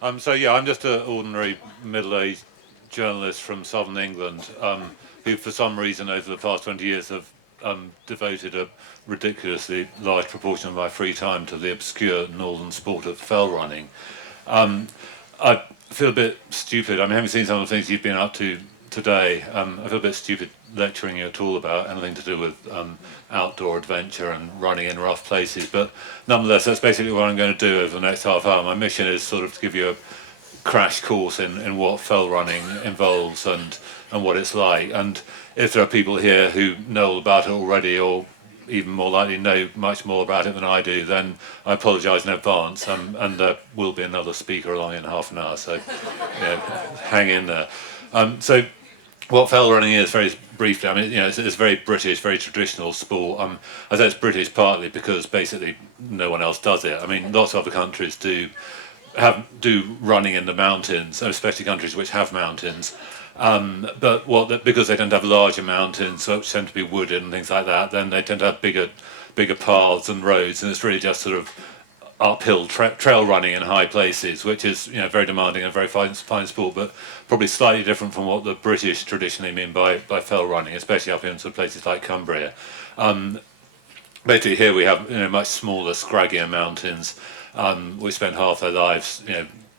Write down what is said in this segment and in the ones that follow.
So yeah, I'm just an ordinary middle-aged journalist from southern England, who for some reason over the past 20 years have devoted a ridiculously large proportion of my free time to the obscure northern sport of fell running. I feel a bit stupid. I mean, having seen some of the things you've been up to today, I feel a bit stupid lecturing you at all about anything to do with outdoor adventure and running in rough places. But nonetheless, that's basically what I'm going to do over the next half hour. My mission is sort of to give you a crash course in what fell running involves and what it's like. And if there are people here who know all about it already, or even more likely know much more about it than I do, then I apologise in advance. And there will be another speaker along in half an hour, so yeah, hang in there. So what fell running is, very briefly, I mean, it's very British, very traditional sport. I say it's British partly because basically no one else does it. I mean, lots of other countries do running in the mountains, especially countries which have mountains. But because they tend to have larger mountains, which tend to be wooded and things like that, then they tend to have bigger paths and roads, and it's really just sort of uphill trail running in high places, which is very demanding and very fine sport, but probably slightly different from what the British traditionally mean by fell running, especially up in sort of places like Cumbria. Basically, here we have much smaller, scraggier mountains, which spend half their lives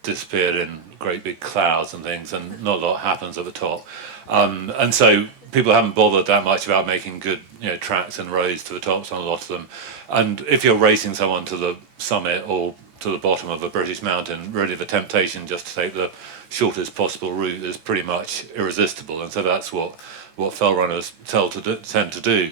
disappeared in great big clouds and things, and not a lot happens at the top. And so people haven't bothered that much about making good tracks and roads to the tops on a lot of them. And if you're racing someone to the summit or to the bottom of a British mountain, really the temptation just to take the shortest possible route is pretty much irresistible. And so that's what fell runners tend to do.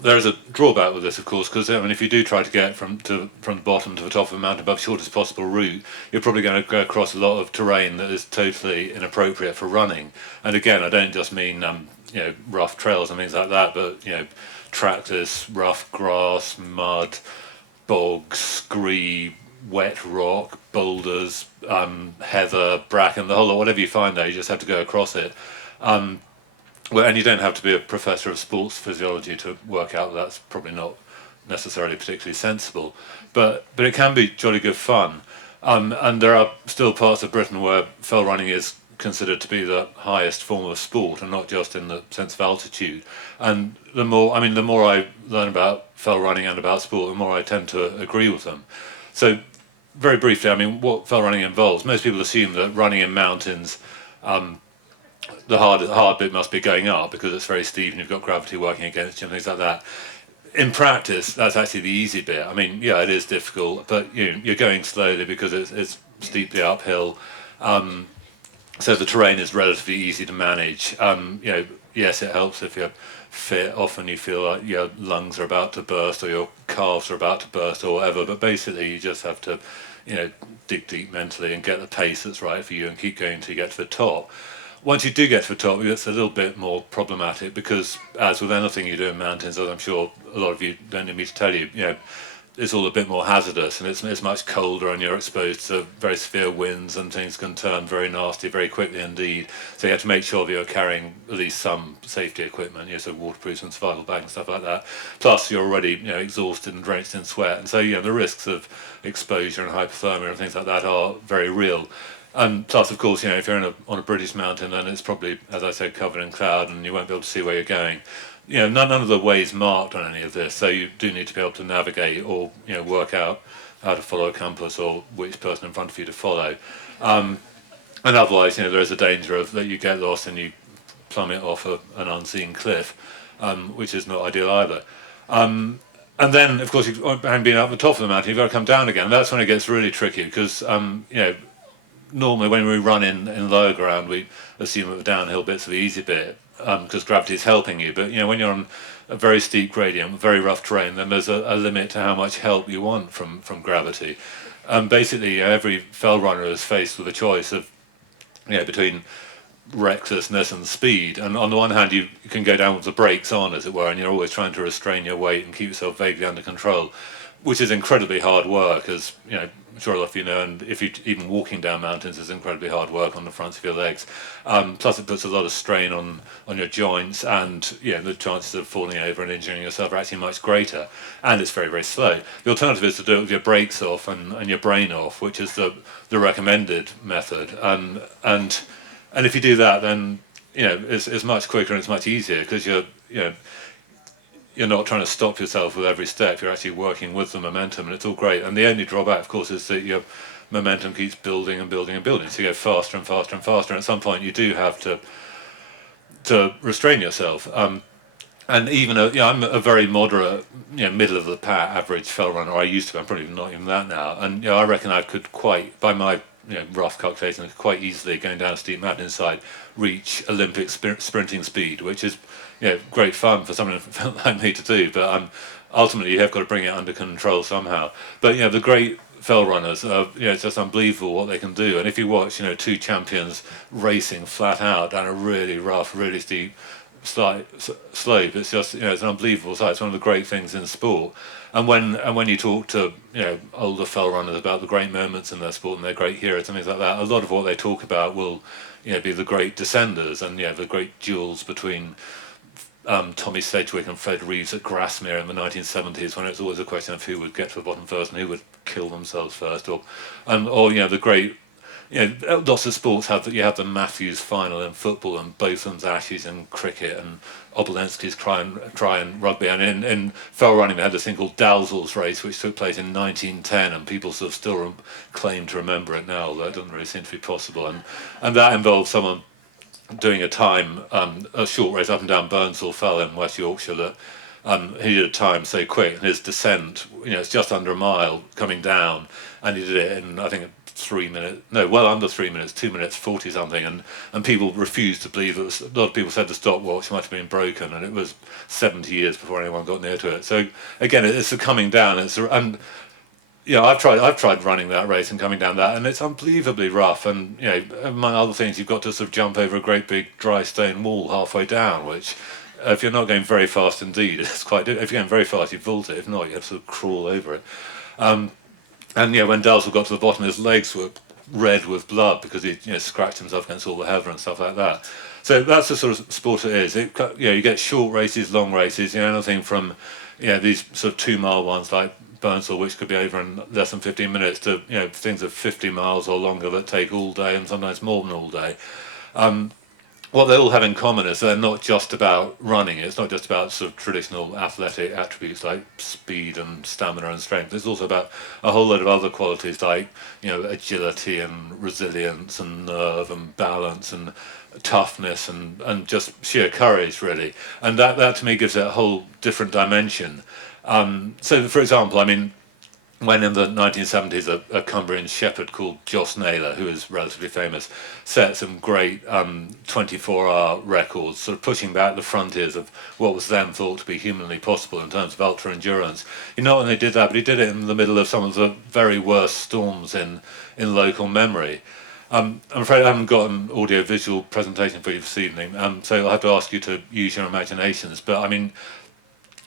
There is a drawback with this, of course, because if you do try to get from the bottom to the top of a mountain by the shortest possible route, you're probably going to go across a lot of terrain that is totally inappropriate for running. And again, I don't just mean rough trails and things like that, but trackless, rough grass, mud, bogs, scree, wet rock, boulders, heather, bracken, the whole lot. Whatever you find there, you just have to go across it. Well, and you don't have to be a professor of sports physiology to work out that's probably not necessarily particularly sensible, but it can be jolly good fun. And there are still parts of Britain where fell running is considered to be the highest form of sport, and not just in the sense of altitude. And the more I learn about fell running and about sport, the more I tend to agree with them. So, very briefly, I mean, what fell running involves, most people assume that running in mountains, the hard bit must be going up because it's very steep and you've got gravity working against you and things like that. In practice, that's actually the easy bit. I mean, yeah, it is difficult, but you're going slowly because it's steeply uphill. So the terrain is relatively easy to manage. Yes, it helps if you're fit. Often you feel like your lungs are about to burst or your calves are about to burst or whatever. But basically, you just have to, dig deep mentally and get the pace that's right for you and keep going until you get to the top. Once you do get to the top, it's a little bit more problematic because, as with anything you do in mountains, as I'm sure a lot of you don't need me to tell you, it's all a bit more hazardous and it's much colder and you're exposed to very severe winds and things can turn very nasty very quickly indeed. So you have to make sure that you're carrying at least some safety equipment, so waterproof and survival bag and stuff like that. Plus you're already exhausted and drenched in sweat, and so the risks of exposure and hypothermia and things like that are very real. And plus, of course, if you're on a British mountain, then it's probably, as I said, covered in cloud, and you won't be able to see where you're going. None of the ways marked on any of this, so you do need to be able to navigate or work out how to follow a compass or which person in front of you to follow. And otherwise, there is a danger of that you get lost and you plummet off an unseen cliff, which is not ideal either. And then, of course, having been up the top of the mountain, you've got to come down again. And that's when it gets really tricky because normally when we run in lower ground, we assume that the downhill bit's the easy bit because gravity is helping you. But when you're on a very steep gradient, very rough terrain, then there's a limit to how much help you want from gravity. Basically, every fell runner is faced with a choice of between recklessness and speed. And on the one hand, you can go down with the brakes on, as it were, and you're always trying to restrain your weight and keep yourself vaguely under control, which is incredibly hard work, as sure a lot of you know, and if you even walking down mountains is incredibly hard work on the fronts of your legs. Plus, it puts a lot of strain on your joints, and the chances of falling over and injuring yourself are actually much greater. And it's very, very slow. The alternative is to do it with your brakes off and your brain off, which is the recommended method. And if you do that, then it's much quicker and it's much easier because you're not trying to stop yourself with every step. You're actually working with the momentum, and it's all great. And the only drawback, of course, is that your momentum keeps building and building and building. So you go faster and faster and faster. And at some point, you do have to restrain yourself. And even I'm a very moderate, middle of the pack, average fell runner. I used to be. I'm probably not even that now. And I reckon I could quite, by my rough calculation, quite easily going down a steep mountainside, reach Olympic sprinting speed, which is great fun for someone like me to do, but ultimately you have got to bring it under control somehow. But the great fell runners, it's just unbelievable what they can do. And if you watch, two champions racing flat out down a really rough, really steep slope, it's just it's an unbelievable sight. It's one of the great things in sport. And when you talk to older fell runners about the great moments in their sport and their great heroes and things like that, a lot of what they talk about will be the great descenders and the great duels between Tommy Sedgwick and Fred Reeves at Grasmere in the 1970s, when it was always a question of who would get to the bottom first and who would kill themselves first, or the great, lots of sports have that. You have the Matthews final in football and Botham's Ashes in cricket and Obolensky's try and rugby, and in fell running they had this thing called Dalzell's race, which took place in 1910, and people sort of still claim to remember it now, although it doesn't really seem to be possible, and that involved someone doing a short race up and down Burnsall Fell in West Yorkshire that he did a time so quick, and his descent, it's just under a mile coming down, and he did it in, I think, 3 minutes, no, well under 3 minutes, 2 minutes 40 something, and people refused to believe it. A lot of people said the stopwatch might have been broken, and it was 70 years before anyone got near to it. So again, it's the coming down, I've tried running that race and coming down that, and it's unbelievably rough. And among other things, you've got to sort of jump over a great big dry stone wall halfway down, which, if you're not going very fast indeed, it's quite. If you're going very fast, you vault it. If not, you have to sort of crawl over it. And when Dalzell got to the bottom, his legs were red with blood because he scratched himself against all the heather and stuff like that. So that's the sort of sport it is. You get short races, long races. Anything from these sort of 2 mile ones like Burnsall, which could be over in less than 15 minutes, to things of 50 miles or longer that take all day and sometimes more than all day. What they all have in common is they're not just about running. It's not just about sort of traditional athletic attributes like speed and stamina and strength. It's also about a whole load of other qualities like agility and resilience and nerve and balance and toughness and just sheer courage, really. And that to me gives it a whole different dimension. So, for example, when in the 1970s a Cumbrian shepherd called Joss Naylor, who is relatively famous, set some great 24-hour records, sort of pushing back the frontiers of what was then thought to be humanly possible in terms of ultra-endurance. He not only did that, but he did it in the middle of some of the very worst storms in local memory. I'm afraid I haven't got an audio-visual presentation for you this evening, so I'll have to ask you to use your imaginations. But,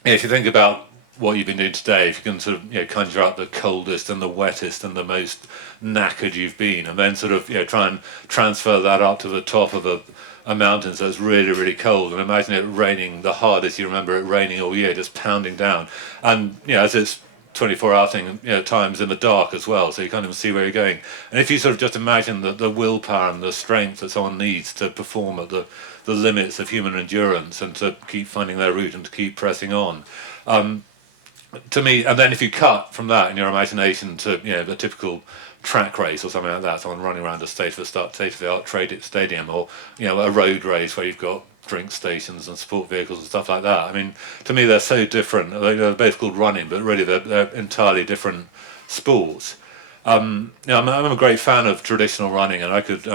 if you think about what you've been doing today, if you can sort of conjure up the coldest and the wettest and the most knackered you've been, and then sort of try and transfer that up to the top of a mountain so it's really, really cold, and imagine it raining the hardest you remember it raining all year, just pounding down, and as it's 24-hour thing, times in the dark as well, so you can't even see where you're going. And if you sort of just imagine the willpower and the strength that someone needs to perform at the limits of human endurance and to keep finding their route and to keep pressing on. To me, and then if you cut from that in your imagination to the typical track race or something like that, someone running around a state-of-the-art stadium, or a road race where you've got drink stations and sport vehicles and stuff like that. To me they're so different. They're both called running, but really they're entirely different sports. I'm a great fan of traditional running, and I could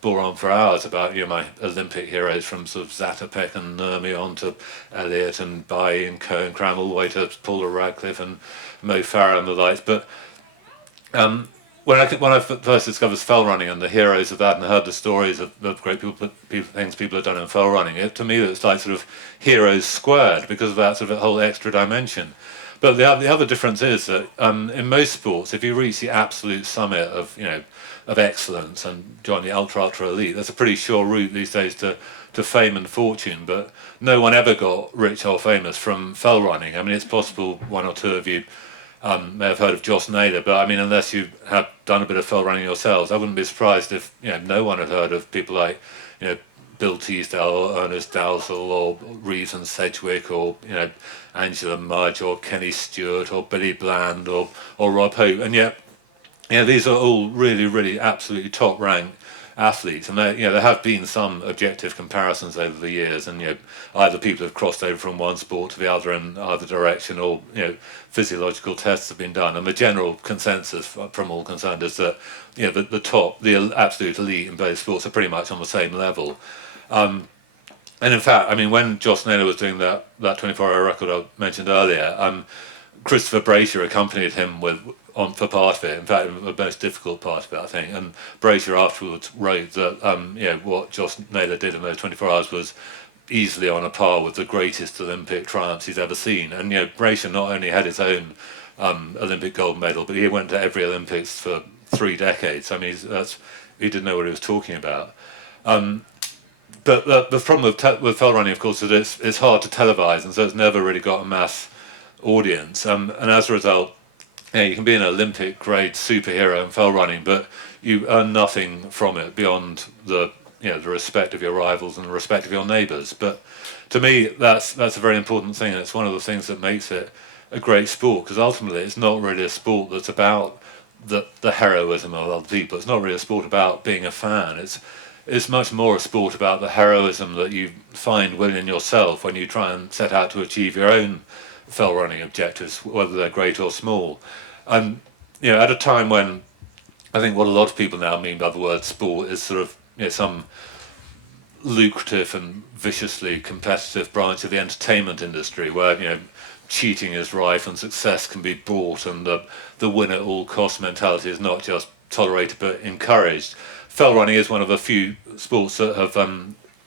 bore on for hours about my Olympic heroes, from sort of Zatopek and Nurmi on to Elliot and Bailly and Coe and Cram, all the way to Paula Radcliffe and Mo Farah and the likes. But when I first discovered fell running and the heroes of that, and I heard the stories of great things people have done in fell running, to me it's like sort of heroes squared because of that sort of whole extra dimension. But the other difference is that in most sports, if you reach the absolute summit of of excellence and join the ultra elite, that's a pretty sure route these days to fame and fortune. But no one ever got rich or famous from fell running. I mean, it's possible one or two of you may have heard of Joss Naylor, but I mean, unless you have done a bit of fell running yourselves, I wouldn't be surprised if no one had heard of people like Bill Teasdale or Ernest Dalzell or Reeves and Sedgwick or Angela Mudge or Kenny Stewart or Billy Bland or Rob Hope, and yet these are all really absolutely top rank athletes, and there have been some objective comparisons over the years, and either people have crossed over from one sport to the other in either direction, or physiological tests have been done, and the general consensus from all concerned is that the absolute elite in both sports are pretty much on the same level. And in fact, I mean, when Joss Naylor was doing that 24-hour record I mentioned earlier, Christopher Brazier accompanied him for part of it. In fact, the most difficult part of it, I think. And Brazier afterwards wrote that what Joss Naylor did in those 24 hours was easily on a par with the greatest Olympic triumphs he's ever seen. And Brazier not only had his own Olympic gold medal, but he went to every Olympics for 3 decades. I mean, he didn't know what he was talking about. But the problem with fell running, of course, is it's hard to televise, and so it's never really got a mass audience. And as a result, you can be an Olympic grade superhero in fell running, but you earn nothing from it beyond the respect of your rivals and the respect of your neighbours. But to me, that's a very important thing, and it's one of the things that makes it a great sport, because ultimately it's not really a sport that's about the heroism of other people. It's not really a sport about being a fan. It's much more a sport about the heroism that you find within yourself when you try and set out to achieve your own fell running objectives, whether they're great or small. And at a time when I think what a lot of people now mean by the word sport is sort of some lucrative and viciously competitive branch of the entertainment industry, where cheating is rife and success can be bought, and the win at all cost mentality is not just tolerated but encouraged. Fell running is one of the few sports that have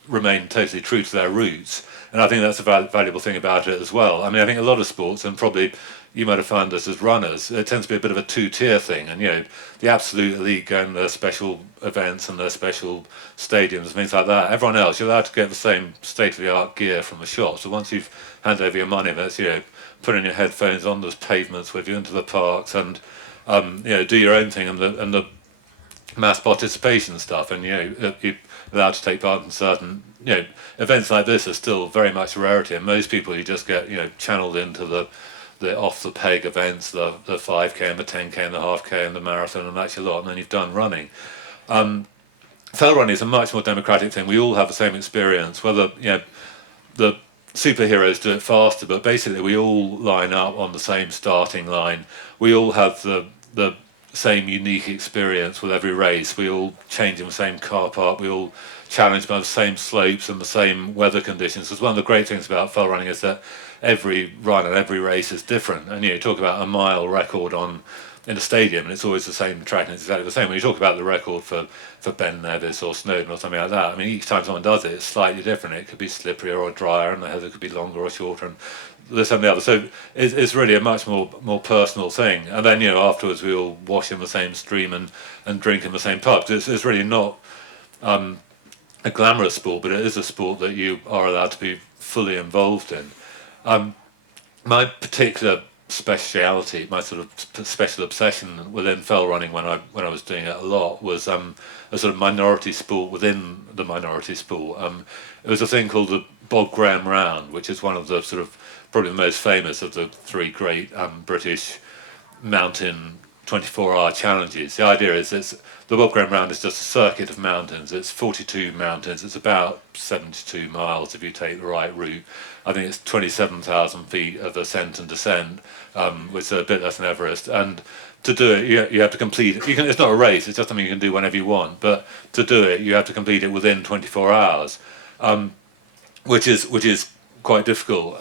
remained totally true to their roots, and I think that's a valuable thing about it as well. I mean, I think a lot of sports, and probably you might have found this as runners, it tends to be a bit of a two-tier thing, and the absolute elite go in their special events and their special stadiums and things like that. Everyone else, you're allowed to get the same state-of-the-art gear from the shop, so once you've handed over your money, that's putting your headphones on the pavements with you into the parks, and do your own thing, and the mass participation stuff, and you're allowed to take part in certain events like this are still very much a rarity, and most people you just get channeled into the off the peg events, the 5k and the 10k and the half k and the marathon, and that's your lot, and then you've done running. Fell running is a much more democratic thing. We all have the same experience, whether the superheroes do it faster, but basically we all line up on the same starting line. We all have the same unique experience with every race. We all change in the same car park. We all challenge by the same slopes and the same weather conditions. Because one of the great things about fell running is that every run and every race is different. And you talk about a mile record in a stadium, and it's always the same track, and it's exactly the same. When you talk about the record for Ben Nevis or Snowdon or something like that, I mean, each time someone does it, it's slightly different. It could be slipperier or drier, and the heather could be longer or shorter, and this and the other. So it's really a much more personal thing. And then afterwards we all wash in the same stream and drink in the same pub. It's really not a glamorous sport, but it is a sport that you are allowed to be fully involved in. My particular speciality, my sort of special obsession within fell running when I was doing it a lot was a sort of minority sport within the minority sport. It was a thing called the Bob Graham Round, which is one of the sort of probably the most famous of the 3 great British mountain 24-hour challenges. The idea is the Bob Graham Round is just a circuit of mountains. It's 42 mountains. It's about 72 miles if you take the right route. I think it's 27,000 feet of ascent and descent, which is a bit less than Everest. And to do it, you have to complete it. It's not a race. It's just something you can do whenever you want. But to do it, you have to complete it within 24 hours, which is quite difficult.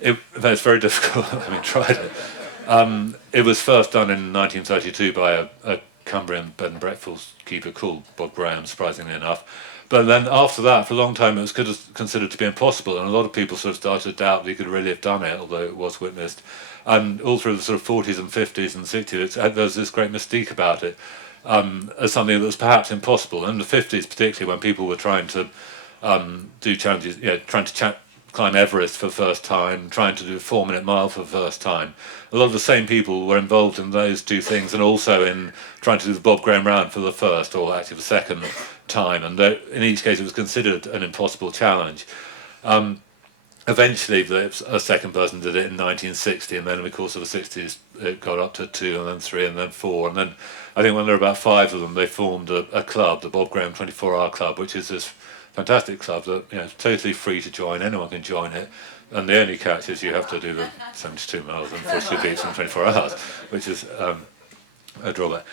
It's very difficult. I mean, tried it. It was first done in 1932 by a Cumbrian bed and breakfast keeper called Bob Graham, surprisingly enough. But then after that, for a long time, it was considered to be impossible, and a lot of people sort of started to doubt that he could really have done it, although it was witnessed. And all through the sort of 40s and 50s and 60s, there was this great mystique about it, as something that was perhaps impossible. In the 50s, particularly, when people were trying to do challenges, trying to climb Everest for the first time, trying to do a 4-minute mile for the first time. A lot of the same people were involved in those two things, and also in trying to do the Bob Graham round for the first, or actually the second time. And in each case, it was considered an impossible challenge. Eventually, a second person did it in 1960, and then in the course of the 60s, it got up to 2, and then 3, and then 4. And then I think when there were about 5 of them, they formed a club, the Bob Graham 24-hour Club, which is this fantastic club that it's totally free to join. Anyone can join it, and the only catch is you have to do the 72 miles and 42 beats in 24 hours, which is a drawback.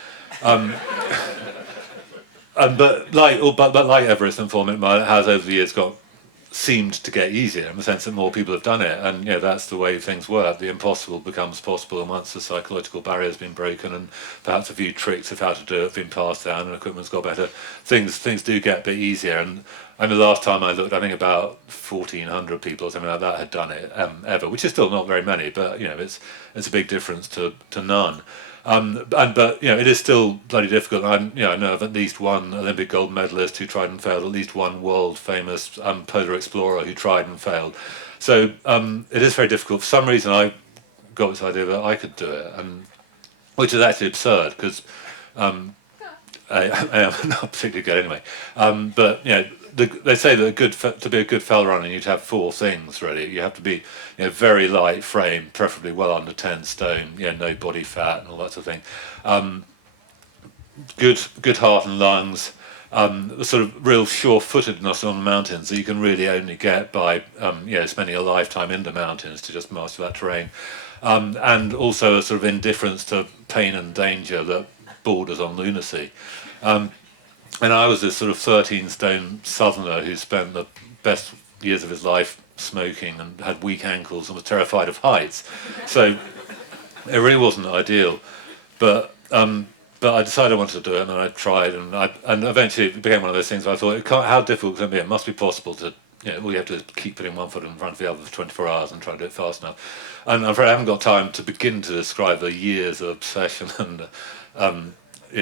But like Everest and 4-minute mile, it has over the years seemed to get easier in the sense that more people have done it, and that's the way things work. The impossible becomes possible, and once the psychological barrier's been broken, and perhaps a few tricks of how to do it have been passed down, and equipment's got better, things do get a bit easier. And the last time I looked, I think about 1,400 people or something like that had done it ever, which is still not very many, but it's a big difference to none. But it is still bloody difficult. I know of at least one Olympic gold medalist who tried and failed, at least one world famous polar explorer who tried and failed. So it is very difficult. For some reason, I got this idea that I could do it, and which is actually absurd because I am not particularly good anyway. But they say that to be a good fell runner, you'd have 4 things really. You have to be very light frame, preferably well under 10 stone, no body fat and all that sort of thing. Good heart and lungs, the sort of real sure-footedness on the mountains that you can really only get by spending a lifetime in the mountains to just master that terrain, and also a sort of indifference to pain and danger that borders on lunacy. And I was this sort of 13-stone southerner who spent the best years of his life smoking and had weak ankles and was terrified of heights. So it really wasn't ideal. But I decided I wanted to do it, and I tried, and eventually it became one of those things where I thought, how difficult can it be? It must be possible to, all you have to keep putting one foot in front of the other for 24 hours and try to do it fast enough. And I'm afraid I haven't got time to begin to describe the years of obsession and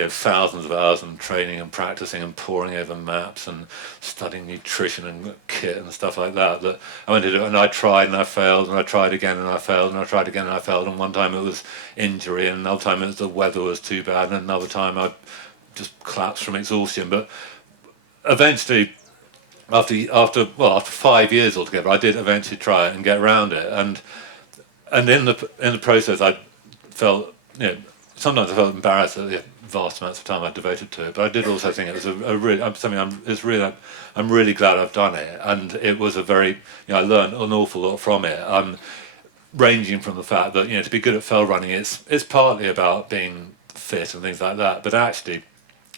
thousands of hours and training and practicing and poring over maps and studying nutrition and kit and stuff like that I went to do it, and I tried and I failed, and I tried again and I failed, and I tried again and I failed, and one time it was injury, and another time it was the weather was too bad, and another time I just collapsed from exhaustion. But eventually, after 5 years altogether, I did eventually try it and get around it, and in the process I felt, sometimes I felt embarrassed at the vast amounts of time I devoted to it, but I did also think it was I'm really glad I've done it, and it was a very, I learned an awful lot from it, ranging from the fact that to be good at fell running, it's partly about being fit and things like that, but actually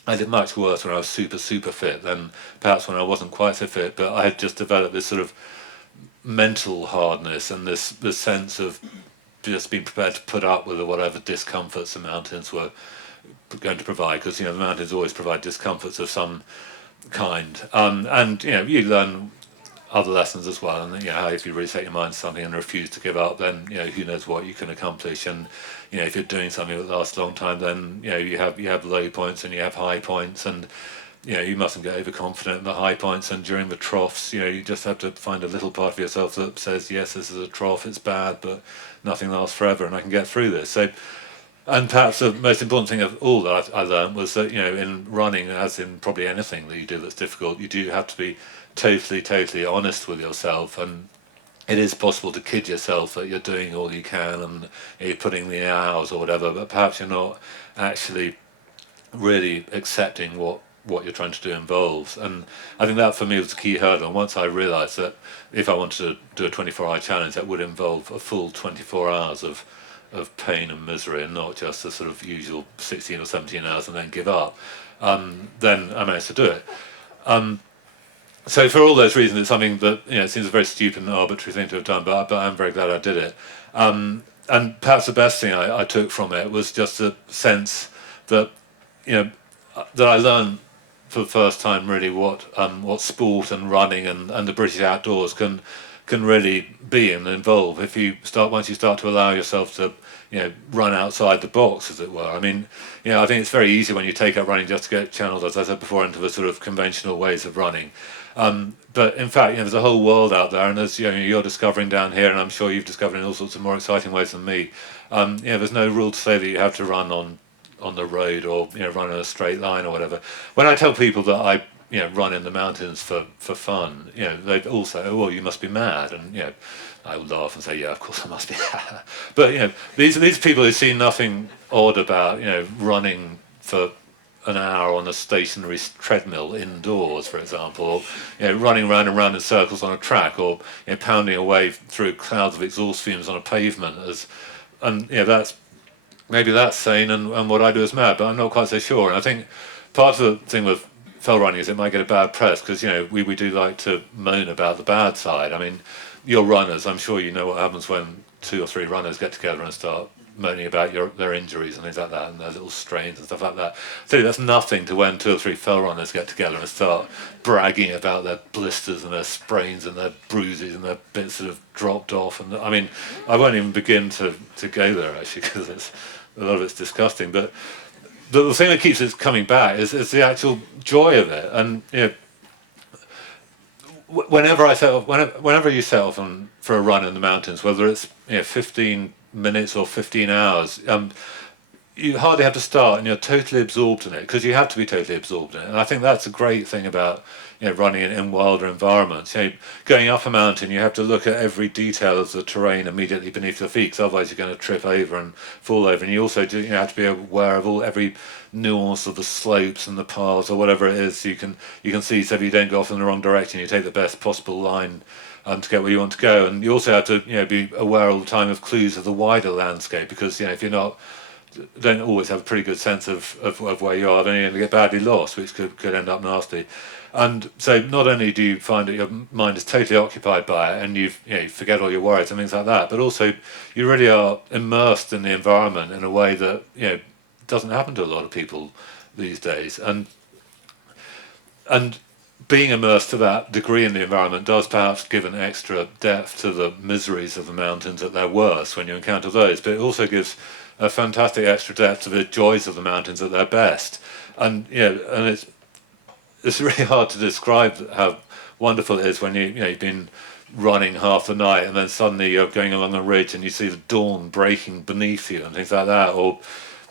I did much worse when I was super fit than perhaps when I wasn't quite so fit. But I had just developed this sort of mental hardness and this sense of just being prepared to put up with whatever discomforts the mountains were going to provide, because the mountains always provide discomforts of some kind, and you learn other lessons as well, and how if you really set your mind to something and refuse to give up, then who knows what you can accomplish. And if you're doing something that lasts a long time, then you have low points and you have high points, and you mustn't get overconfident in the high points, and during the troughs you just have to find a little part of yourself that says, yes, this is a trough, it's bad, but nothing lasts forever and I can get through this. So, and perhaps the most important thing of all that I learned was that in running, as in probably anything that you do that's difficult, you do have to be totally honest with yourself, and it is possible to kid yourself that you're doing all you can and you're putting the hours or whatever, but perhaps you're not actually really accepting what you're trying to do involves. And I think that for me was the key hurdle. And once I realised that if I wanted to do a 24-hour challenge, that would involve a full 24 hours of pain and misery, and not just the sort of usual 16 or 17 hours and then give up, then I managed to do it. So for all those reasons, it's something that it seems a very stupid and arbitrary thing to have done, but I'm very glad I did it. And perhaps the best thing I took from it was just a sense that that I learned for the first time really what sport and running and the British outdoors can really be and involve if you start once you start to allow yourself to run outside the box, as it were. I mean, I think it's very easy when you take up running just to get channeled, as I said before, into the sort of conventional ways of running. But in fact, there's a whole world out there, and as you're discovering down here, and I'm sure you've discovered in all sorts of more exciting ways than me. There's no rule to say that you have to run on the road or run in a straight line or whatever. When I tell people that I run in the mountains for fun, they all say, "Oh, well, you must be mad," and I would laugh and say, "Yeah, of course I must be." But these people who see nothing odd about running for an hour on a stationary treadmill indoors, for example, or running round and round in circles on a track, or pounding away through clouds of exhaust fumes on a pavement, that's maybe that's sane, and what I do is mad, but I'm not quite so sure. And I think part of the thing with fell running is it might get a bad press because we do like to moan about the bad side. I mean, you're runners. I'm sure you know what happens when 2 or 3 runners get together and start moaning about their injuries and things like that, and their little strains and stuff like that. So that's nothing to when 2 or 3 fell runners get together and start bragging about their blisters and their sprains and their bruises and their bits that have dropped off. And I mean, I won't even begin to go there actually, because a lot of it's disgusting. But the thing that keeps it coming back is the actual joy of it. And whenever you set off for a run in the mountains, whether it's 15 minutes or 15 hours, you hardly have to start, and you're totally absorbed in it, because you have to be totally absorbed in it. And I think that's a great thing about running in wilder environments. Going up a mountain, you have to look at every detail of the terrain immediately beneath your feet, because otherwise you're going to trip over and fall over. And you also have to be aware of every nuance of the slopes and the paths or whatever it is you can see, so if you don't go off in the wrong direction, you take the best possible line to get where you want to go. And you also have to be aware all the time of clues of the wider landscape, because if you're don't always have a pretty good sense of where you are, then you're going to get badly lost, which could end up nasty. And so not only do you find that your mind is totally occupied by it, and you forget all your worries and things like that, but also you really are immersed in the environment in a way that doesn't happen to a lot of people these days. And being immersed to that degree in the environment does perhaps give an extra depth to the miseries of the mountains at their worst when you encounter those, but it also gives a fantastic extra depth to the joys of the mountains at their best. And and it's really hard to describe how wonderful it is when you've been running half the night and then suddenly you're going along a ridge and you see the dawn breaking beneath you and things like that, or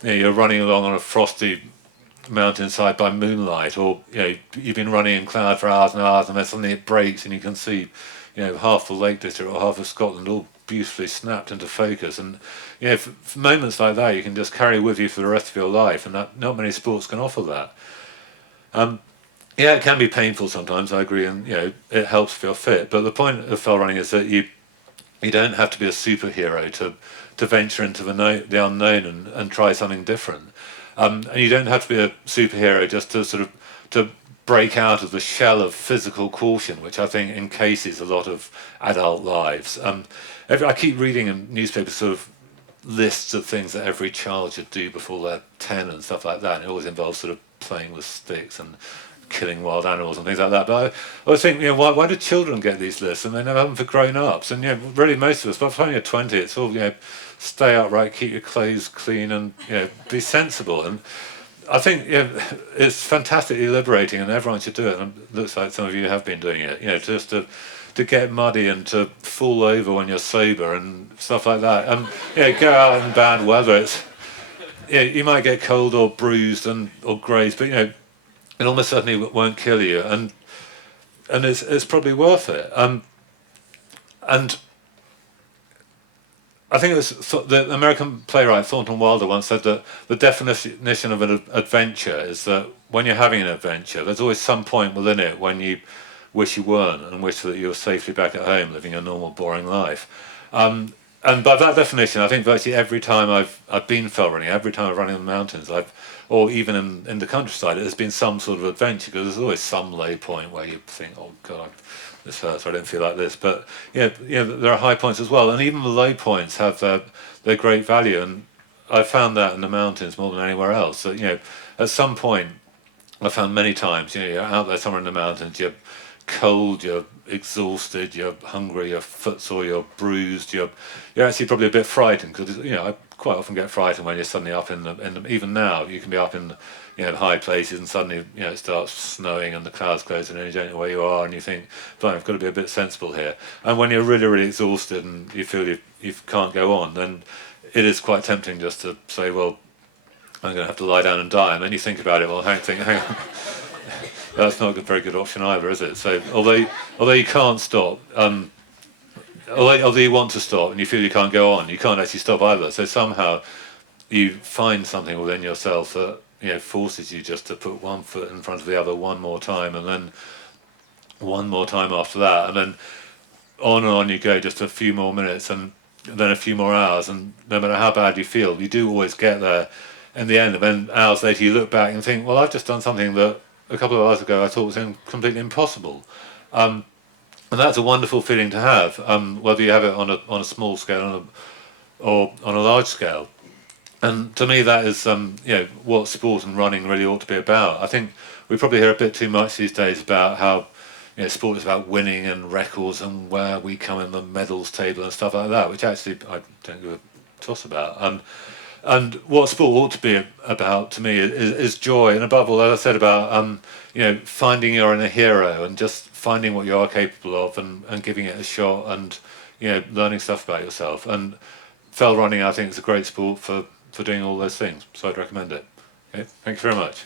you're running along on a frosty mountainside by moonlight, or you've been running in cloud for hours and hours, and then suddenly it breaks and you can see half the Lake District or half of Scotland all beautifully snapped into focus. And for moments like that you can just carry with you for the rest of your life, and that not many sports can offer that. It can be painful sometimes, I agree, and it helps if you're fit, but the point of fell running is that you don't have to be a superhero to venture into the unknown and try something different. And you don't have to be a superhero just to break out of the shell of physical caution, which I think encases a lot of adult lives. I keep reading in newspapers sort of lists of things that every child should do before they're 10 and stuff like that, and it always involves sort of playing with sticks and killing wild animals and things like that. But I always think, why do children get these lists and they never have them for grown-ups? And really most of us, by the time you're 20, it's all stay upright, keep your clothes clean, and be sensible. And I think it's fantastically liberating, and everyone should do it. And it looks like some of you have been doing it. Just to get muddy and to fall over when you're sober and stuff like that. And go out in bad weather. You might get cold or bruised or grazed, but it almost certainly won't kill you, and it's probably worth it. And I think the American playwright Thornton Wilder once said that the definition of an adventure is that when you're having an adventure, there's always some point within it when you wish you weren't, and wish that you were safely back at home living a normal, boring life. And by that definition, I think virtually every time I've been fell running, every time I've run in the mountains, or even in the countryside, it has been some sort of adventure, because there's always some low point where you think, oh God, this hurts, I don't feel like this. But there are high points as well, and even the low points have their great value. And I found that in the mountains more than anywhere else. That at some point I found many times, you know, you're out there somewhere in the mountains, you're cold, you're exhausted, you're hungry, you're footsore, you're bruised, you're actually probably a bit frightened because, you know, I quite often get frightened when you're suddenly up in the even now you can be up in, you know, high places and suddenly, you know, it starts snowing and the clouds close in and you don't know where you are and you think, fine, I've got to be a bit sensible here. And when you're really, really exhausted and you feel you can't go on, then it is quite tempting just to say, well, I'm going to have to lie down and die. And then you think about it, well, hang on. That's not a very good option either, is it? So although you can't stop, although you want to stop and you feel you can't go on, you can't actually stop either. So somehow you find something within yourself that, you know, forces you just to put one foot in front of the other one more time, and then one more time after that, and then on and on you go, just a few more minutes, and then a few more hours, and no matter how bad you feel, you do always get there in the end. And then hours later you look back and think, well, I've just done something that a couple of hours ago I thought was completely impossible. And that's a wonderful feeling to have, whether you have it on a small scale or on a large scale. And to me, that is you know, what sport and running really ought to be about. I think we probably hear a bit too much these days about how, you know, sport is about winning and records and where we come in the medals table and stuff like that, which actually I don't give a toss about. And what sport ought to be about, to me, is joy, and above all, as I said, about you know, finding your inner hero and just finding what you are capable of and giving it a shot, and, you know, learning stuff about yourself. And fell running, I think, is a great sport for doing all those things, so I'd recommend it. Okay, thank you very much.